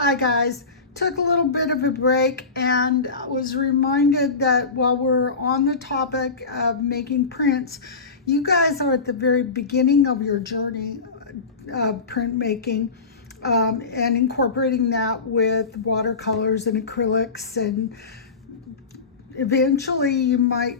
Hi guys, took a little bit of a break and was reminded that while we're on the topic of making prints, you guys are at the very beginning of your journey of printmaking, and incorporating that with watercolors and acrylics, and eventually you might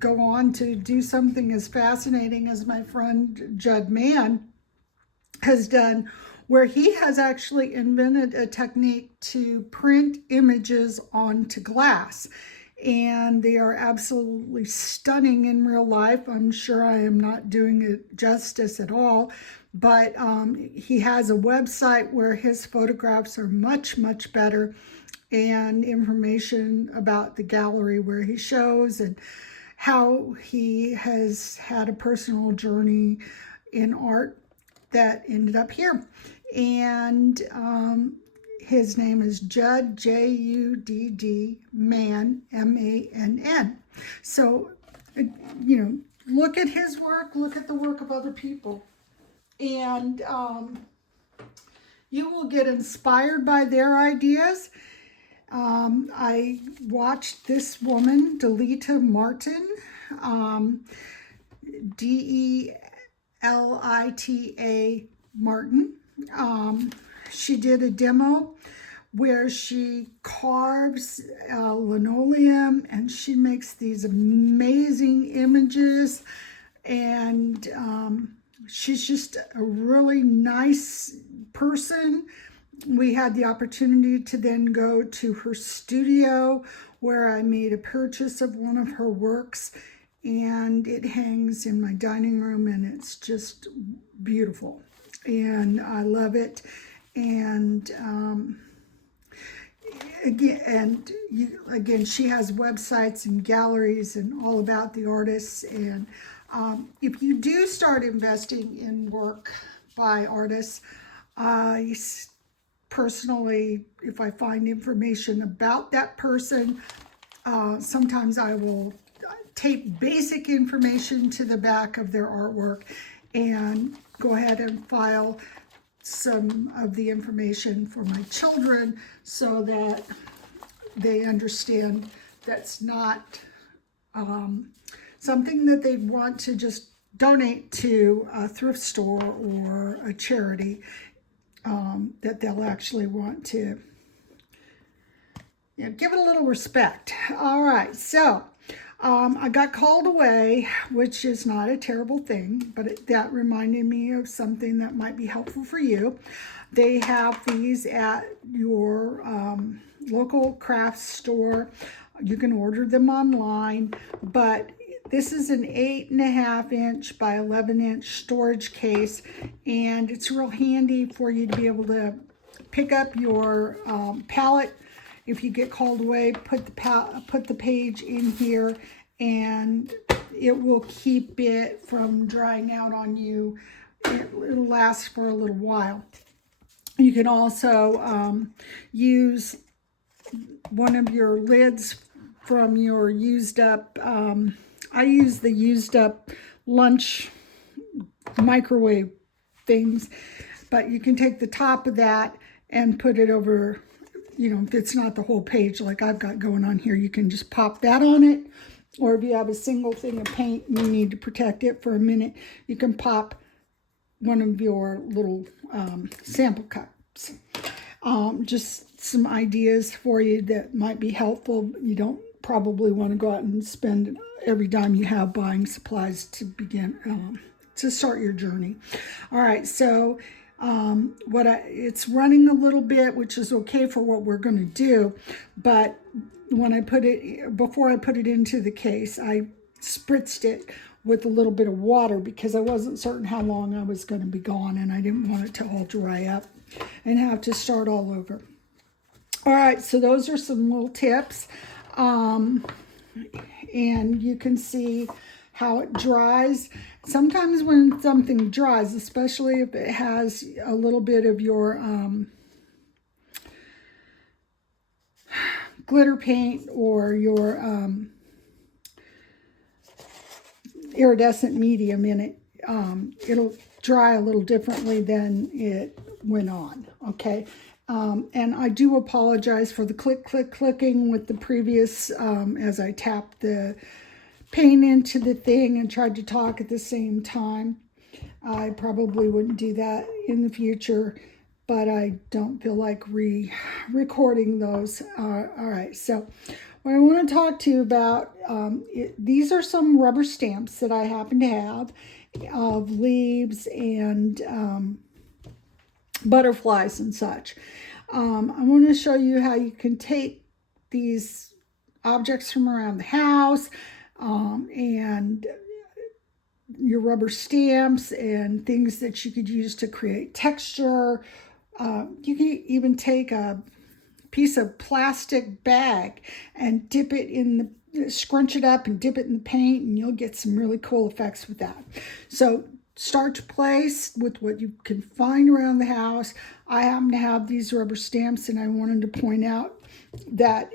go on to do something as fascinating as my friend Judd Mann has done, where he has actually invented a technique to print images onto glass. And they are absolutely stunning in real life. I'm sure I am not doing it justice at all, but he has a website where his photographs are much, much better, and information about the gallery where he shows and how he has had a personal journey in art that ended up here. And his name is Judd, Judd Mann, Mann. So, look at his work, look at the work of other people, and you will get inspired by their ideas. I watched this woman, Delita Martin, Delita Martin. She did a demo where she carves linoleum, and she makes these amazing images, and she's just a really nice person. We had the opportunity to then go to her studio where I made a purchase of one of her works, and it hangs in my dining room, and it's just beautiful and I love it. And again, she has websites and galleries and all about the artists. And if you do start investing in work by artists, I personally, if I find information about that person, sometimes I will tape basic information to the back of their artwork and go ahead and file some of the information for my children so that they understand that's not something that they want to just donate to a thrift store or a charity, that they'll actually want to give it a little respect. All right, so I got called away, which is not a terrible thing, but that reminded me of something that might be helpful for you. They have these at your local craft store. You can order them online, but this is an 8.5-inch by 11-inch storage case, and it's real handy for you to be able to pick up your palette. If you get called away, put the page in here, and it will keep it from drying out on you. It'll last for a little while. You can also use one of your lids from your used up, I use the used up lunch microwave things, but you can take the top of that and put it over. If it's not the whole page like I've got going on here, you can just pop that on it. Or if you have a single thing of paint and you need to protect it for a minute, you can pop one of your little sample cups. Just some ideas for you that might be helpful. You don't probably want to go out and spend every dime you have buying supplies to begin to start your journey. All right, so it's running a little bit, which is okay for what we're going to do, but when before I put it into the case, I spritzed it with a little bit of water because I wasn't certain how long I was going to be gone, and I didn't want it to all dry up and have to start all over. All right, so those are some little tips, and you can see how it dries. Sometimes when something dries, especially if it has a little bit of your glitter paint or your iridescent medium in it, it'll dry a little differently than it went on, okay? And I do apologize for the clicking with the previous, as I tapped the paint into the thing and tried to talk at the same time. I probably wouldn't do that in the future, but I don't feel like recording those. All right, so what I want to talk to you about, these are some rubber stamps that I happen to have of leaves and butterflies and such. I want to show you how you can take these objects from around the house and your rubber stamps and things that you could use to create texture. You can even take a piece of plastic bag and dip it in the, scrunch it up and dip it in the paint, and you'll get some really cool effects with that. So start to place with what you can find around the house. I happen to have these rubber stamps, and I wanted to point out that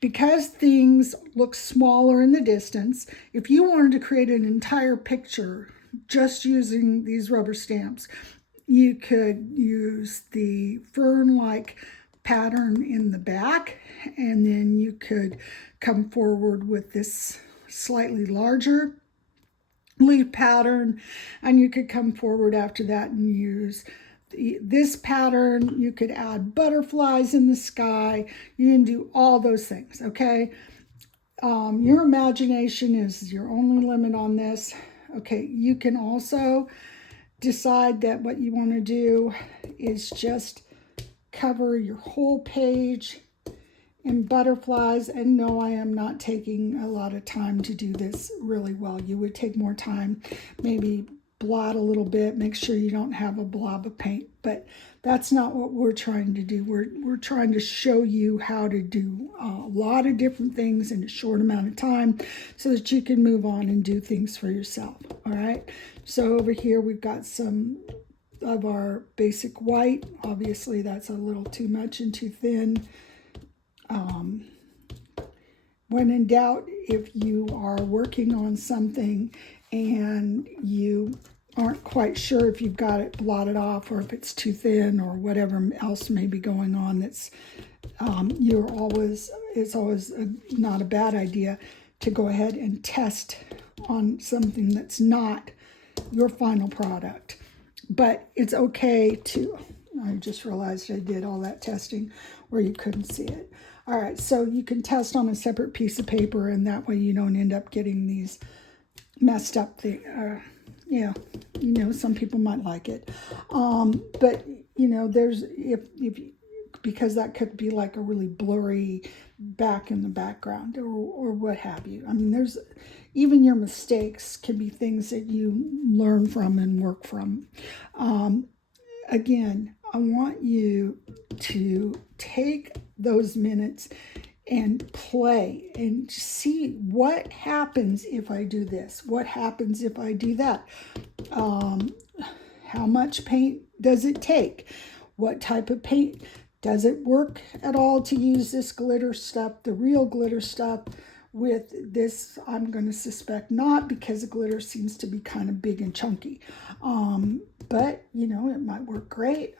because things look smaller in the distance, if you wanted to create an entire picture just using these rubber stamps, you could use the fern-like pattern in the back, and then you could come forward with this slightly larger leaf pattern, and you could come forward after that and use this pattern. You could add butterflies in the sky. You can do all those things, okay? Your imagination is your only limit on this. Okay, you can also decide that what you want to do is just cover your whole page in butterflies. And no, I am not taking a lot of time to do this really well. You would take more time, maybe blot a little bit, make sure you don't have a blob of paint, but that's not what we're trying to do. We're trying to show you how to do a lot of different things in a short amount of time so that you can move on and do things for yourself. All right, so over here we've got some of our basic white. Obviously that's a little too much and too thin. When in doubt, if you are working on something and you aren't quite sure if you've got it blotted off or if it's too thin or whatever else may be going on, that's it's always not a bad idea to go ahead and test on something that's not your final product. But it's okay to, I just realized I did all that testing where you couldn't see it. All right, so you can test on a separate piece of paper, and that way you don't end up getting these messed up things. Yeah, you know, some people might like it. But, you know, there's, because that could be like a really blurry back in the background or what have you. I mean, there's, even your mistakes can be things that you learn from and work from. Again, I want you to take those minutes and play and see what happens if I do this. What happens if I do that? How much paint does it take? What type of paint? Does it work at all to use this glitter stuff, the real glitter stuff, with this? I'm going to suspect not, because the glitter seems to be kind of big and chunky. But, you know, it might work great.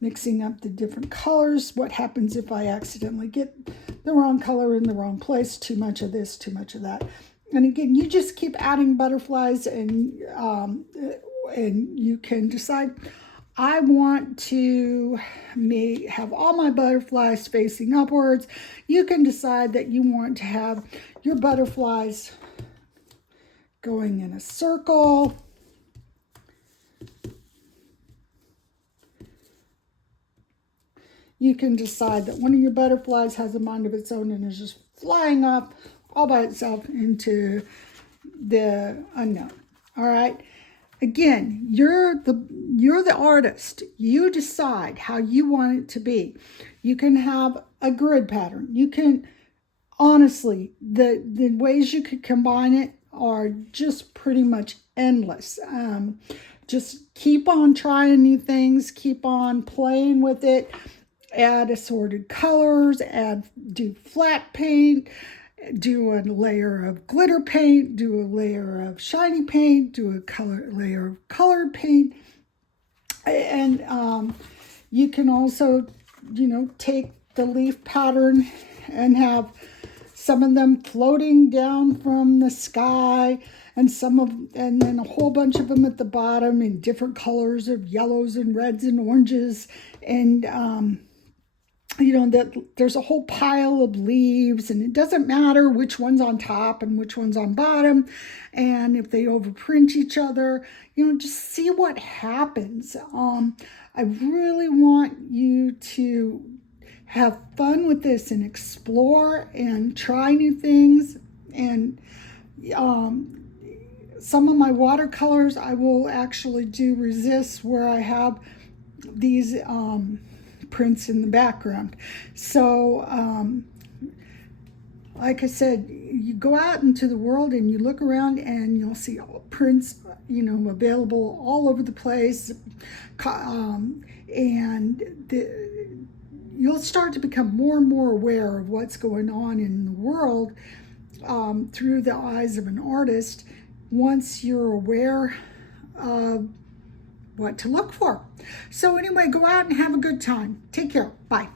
Mixing up the different colors. What happens if I accidentally get the wrong color in the wrong place? Too much of this, too much of that. And again, you just keep adding butterflies, and you can decide, I want to have all my butterflies facing upwards. You can decide that you want to have your butterflies going in a circle. You can decide that one of your butterflies has a mind of its own and is just flying off all by itself into the unknown. All right. Again, you're the artist. You decide how you want it to be. You can have a grid pattern. You can, honestly, the ways you could combine it are just pretty much endless. Just keep on trying new things. Keep on playing with it. Add assorted colors. Do flat paint. Do a layer of glitter paint, do a layer of shiny paint, do a layer of colored paint. And You can also, take the leaf pattern and have some of them floating down from the sky, and then a whole bunch of them at the bottom in different colors of yellows and reds and oranges, and that there's a whole pile of leaves, and it doesn't matter which one's on top and which one's on bottom, and if they overprint each other, just see what happens. I really want you to have fun with this and explore and try new things. And some of my watercolors I will actually do resist, where I have these prints in the background. So like I said, you go out into the world and you look around and you'll see prints available all over the place, and you'll start to become more and more aware of what's going on in the world through the eyes of an artist, once you're aware of what to look for. So anyway, go out and have a good time. Take care. Bye.